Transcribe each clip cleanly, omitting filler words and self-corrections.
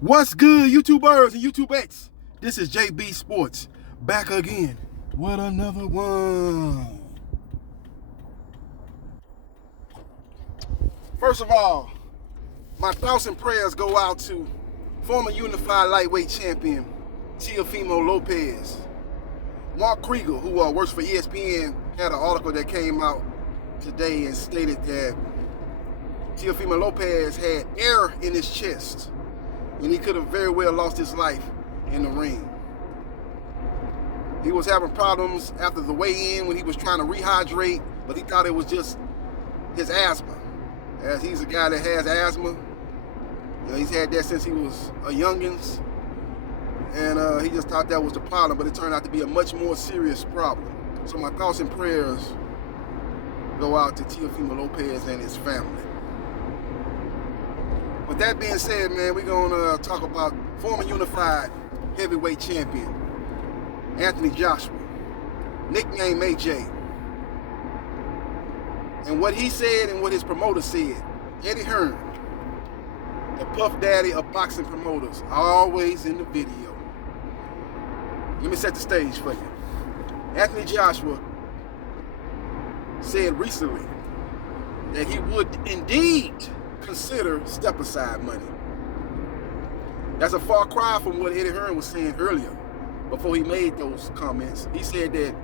What's good, YouTubers and YouTubettes? This is JB Sports, back again with another one. First of all, my thoughts and prayers go out to former unified lightweight champion, Teofimo Lopez. Mark Krieger, who works for ESPN, had an article that came out today and stated that Teofimo Lopez had air in his chest and he could have very well lost his life in the ring. He was having problems after the weigh-in when he was trying to rehydrate, but he thought it was just his asthma. As he's a guy that has asthma, he's had that since he was a youngins, and he just thought that was the problem, but it turned out to be a much more serious problem. So my thoughts and prayers go out to Teofimo Lopez and his family. With that being said, man, we're going to talk about former unified heavyweight champion, Anthony Joshua, nicknamed AJ. And what he said and what his promoter said, Eddie Hearn, the Puff Daddy of boxing promoters, always in the video. Let me set the stage for you. Anthony Joshua said recently that he would indeed consider step-aside money. That's a far cry from what Eddie Hearn was saying earlier before he made those comments. He said that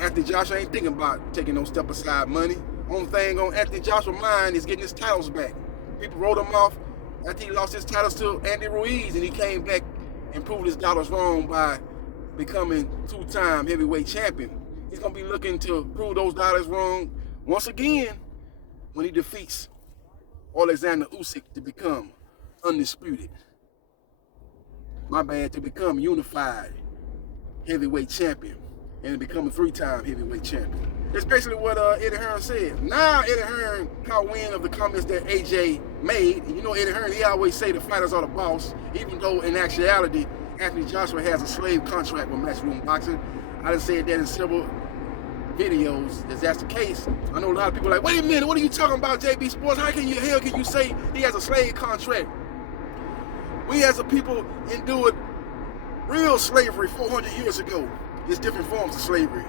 Anthony Joshua ain't thinking about taking no step-aside money. Only thing on Anthony Joshua's mind is getting his titles back. People wrote him off after he lost his titles to Andy Ruiz, and he came back and proved his dollars wrong by becoming two-time heavyweight champion. He's going to be looking to prove those dollars wrong once again when he defeats Alexander Usyk to become undisputed. To become unified heavyweight champion and to become a three-time heavyweight champion. That's basically what Eddie Hearn said. Now Eddie Hearn caught wind of the comments that AJ made. And you know Eddie Hearn, he always say the fighters are the boss, even though in actuality, Anthony Joshua has a slave contract with Matchroom Boxing. I done said that in several videos. If that's the case, I know a lot of people are like, wait a minute, what are you talking about, JB Sports? How can you say he has a slave contract? We as a people endured real slavery 400 years ago. There's different forms of slavery.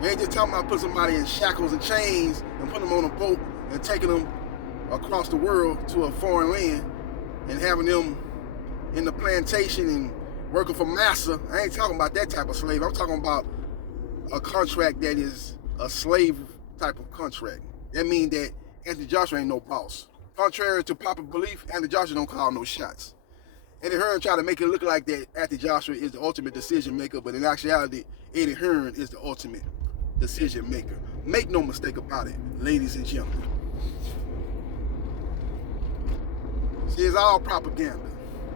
We ain't just talking about putting somebody in shackles and chains and putting them on a boat and taking them across the world to a foreign land and having them in the plantation and working for massa. I ain't talking about that type of slave. I'm talking about a contract that is a slave type of contract. That means that Anthony Joshua ain't no boss. Contrary to popular belief, Anthony Joshua don't call no shots. Eddie Hearn tried to make it look like that Anthony Joshua is the ultimate decision maker, but in actuality, Eddie Hearn is the ultimate decision maker. Make no mistake about it, ladies and gentlemen. See, it's all propaganda.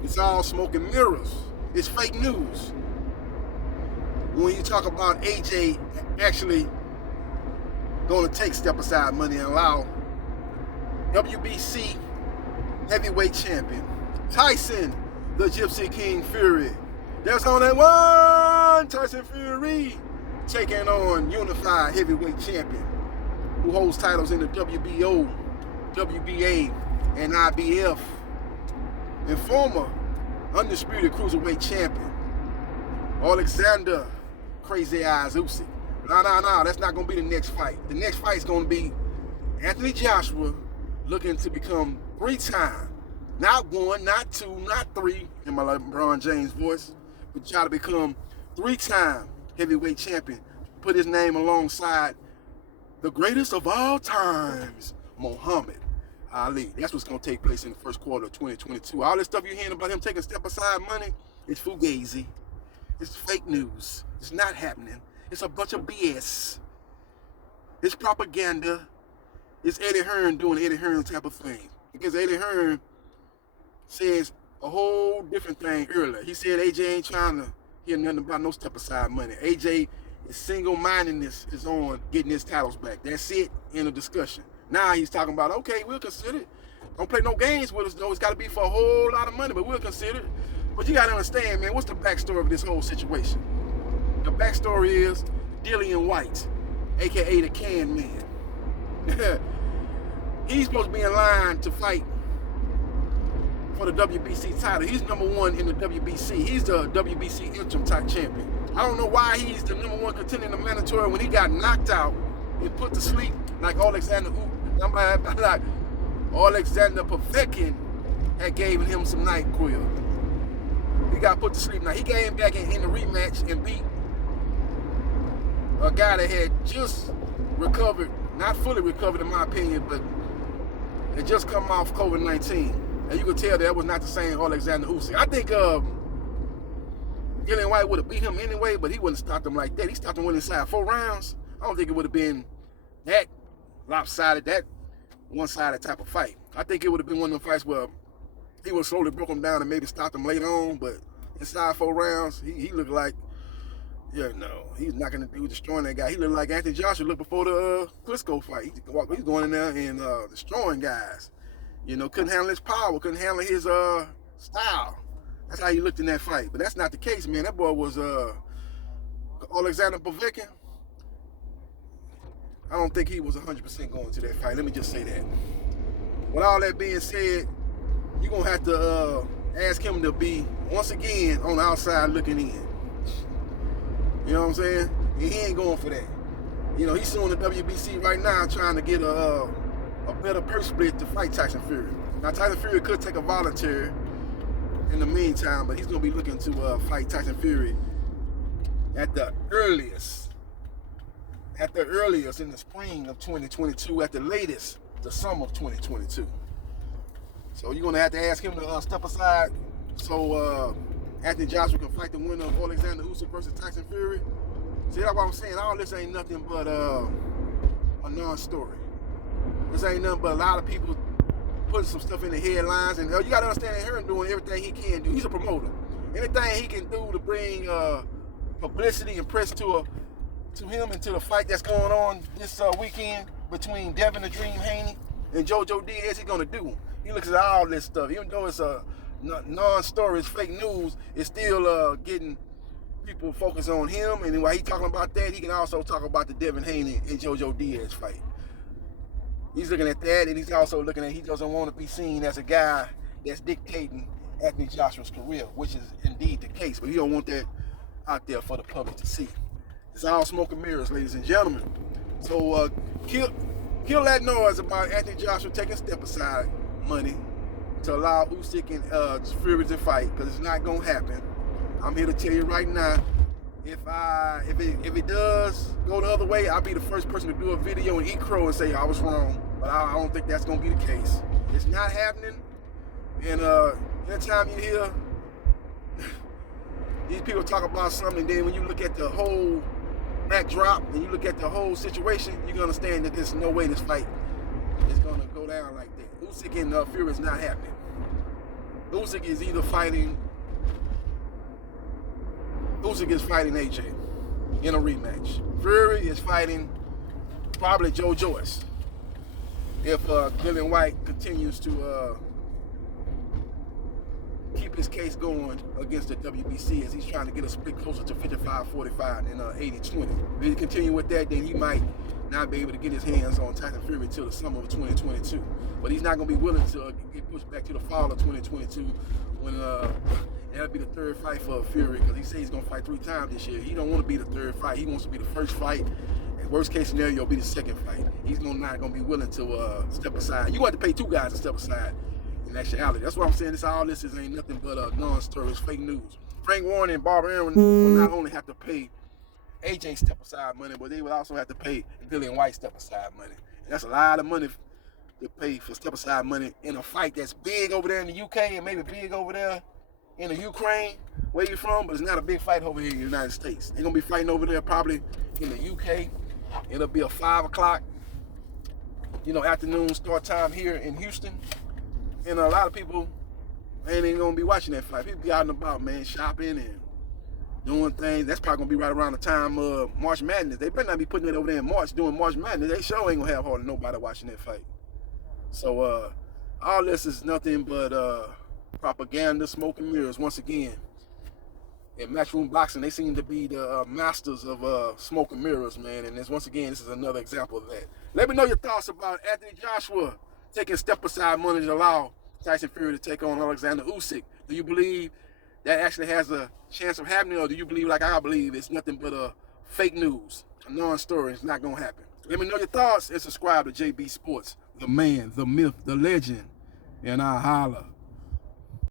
It's all smoke and mirrors. It's fake news. When you talk about AJ actually going to take step-aside money and allow WBC heavyweight champion Tyson, the Gypsy King Fury. There's only one Tyson Fury taking on unified heavyweight champion who holds titles in the WBO, WBA, and IBF, and former undisputed cruiserweight champion Alexander Crazy Eyes Usyk. No, that's not going to be the next fight. The next fight is going to be Anthony Joshua looking to become three-time, not one, not two, not three, in my LeBron James voice, but try to become three-time heavyweight champion. Put his name alongside the greatest of all times, Muhammad Ali. That's what's going to take place in the first quarter of 2022. All this stuff you're hearing about him taking step-aside money, it's fugazi. It's fake news. It's not happening. It's a bunch of BS. It's propaganda. It's Eddie Hearn doing Eddie Hearn type of thing. Because Eddie Hearn says a whole different thing earlier. He said AJ ain't trying to hear nothing about no step-aside money. AJ, his single-mindedness is on getting his titles back. That's it, end of discussion. Now he's talking about, okay, we'll consider it. Don't play no games with us, though. It's got to be for a whole lot of money, but we'll consider it. But you got to understand, man, what's the backstory of this whole situation? The backstory is Dillian White, a.k.a. the Can Man. He's supposed to be in line to fight for the WBC title. He's number 1 in the WBC. He's the WBC interim type champion. I don't know why he's the number 1 contender in the mandatory when he got knocked out and put to sleep like Alexander Povetkin had given him some NyQuil. He got put to sleep. Now he came back in the rematch and beat a guy that had just recovered, not fully recovered in my opinion, but had just come off COVID-19. And you could tell that was not the same Alexander Usyk. I think Dillian Whyte would have beat him anyway, but he wouldn't have stopped him like that. He stopped him inside 4 rounds. I don't think it would have been that lopsided, that one-sided type of fight. I think it would have been one of them fights where he would have slowly broke him down and maybe stopped him later on, but inside 4 rounds, he looked like, yeah, no, he's not going to be destroying that guy. He looked like Anthony Joshua looked before the Klitschko fight. He's going in there and destroying guys. You know, couldn't handle his power, couldn't handle his style. That's how he looked in that fight. But that's not the case, man. That boy was Alexander Povetkin. I don't think he was 100% going to that fight. Let me just say that. With all that being said, you're going to have to ask him to be, once again, on the outside looking in. You know what I'm saying? And he ain't going for that. You know, he's suing the WBC right now trying to get a better purse split to fight Tyson Fury. Now, Tyson Fury could take a voluntary in the meantime, but he's going to be looking to fight Tyson Fury at the earliest in the spring of 2022, at the latest, the summer of 2022. So you're going to have to ask him to step aside so Anthony Joshua can fight the winner of Alexander Usyk versus Tyson Fury. See, that's what I'm saying. All this ain't nothing but a non-story. This ain't nothing but a lot of people putting some stuff in the headlines. And you got to understand that Hearn doing everything he can do. He's a promoter. Anything he can do to bring publicity and press to him and to the fight that's going on this weekend between Devin the Dream Haney and JoJo Diaz, he's going to do. He looks at all this stuff. Even though it's a non-story, it's fake news, it's still getting people focused on him. And while he's talking about that, he can also talk about the Devin Haney and JoJo Diaz fight. He's looking at that, and he's also looking at, he doesn't want to be seen as a guy that's dictating Anthony Joshua's career, which is indeed the case, but he don't want that out there for the public to see. It's all smoke and mirrors, ladies and gentlemen. So kill that noise about Anthony Joshua taking step-aside money to allow Usyk and Fury to fight, because it's not going to happen. I'm here to tell you right now, if it does go the other way, I'll be the first person to do a video and eat crow and say I was wrong. But I don't think that's going to be the case. It's not happening. And anytime you hear these people talk about something, then when you look at the whole backdrop and you look at the whole situation, you can understand that there's no way this fight is going to go down like that. Usyk and Fury is not happening. Usyk is fighting AJ in a rematch. Fury is fighting probably Joe Joyce if Dillian Whyte continues to keep his case going against the WBC as he's trying to get a split closer to 55-45 and 80-20. If he continue with that, then he might not be able to get his hands on Tyson Fury until the summer of 2022. But he's not going to be willing to get pushed back to the fall of 2022 when that'll be the third fight for Fury, because he says he's going to fight 3 times this year. He don't want to be the third fight. He wants to be the first fight. And worst case scenario, it'll be the second fight. He's not going to be willing to step aside. You want to pay 2 guys to step aside in actuality. That's what I'm saying. All this ain't nothing but a non-story. It's fake news. Frank Warren and Barbara Aaron will not only have to pay AJ step-aside money, but they would also have to pay Dillian Whyte step-aside money. And that's a lot of money to pay for step-aside money in a fight that's big over there in the UK and maybe big over there in the Ukraine, where you're from, but it's not a big fight over here in the United States. They're going to be fighting over there probably in the UK. It'll be a 5 o'clock, afternoon start time here in Houston. And a lot of people ain't even going to be watching that fight. People be out and about, man, shopping and doing things. That's probably going to be right around the time of March Madness. They better not be putting it over there in March doing March Madness. They sure ain't going to have hardly nobody watching that fight. So all this is nothing but propaganda, smoke and mirrors. Once again, in Matchroom Boxing, they seem to be the masters of smoke and mirrors, man. And once again, this is another example of that. Let me know your thoughts about Anthony Joshua taking step-aside money to allow Tyson Fury to take on Alexander Usyk. Do you believe that actually has a chance of happening, or do you believe, like I believe, it's nothing but a fake news, a non-story? It's not gonna happen. Let me know your thoughts and subscribe to JB Sports, the man, the myth, the legend, and I holla.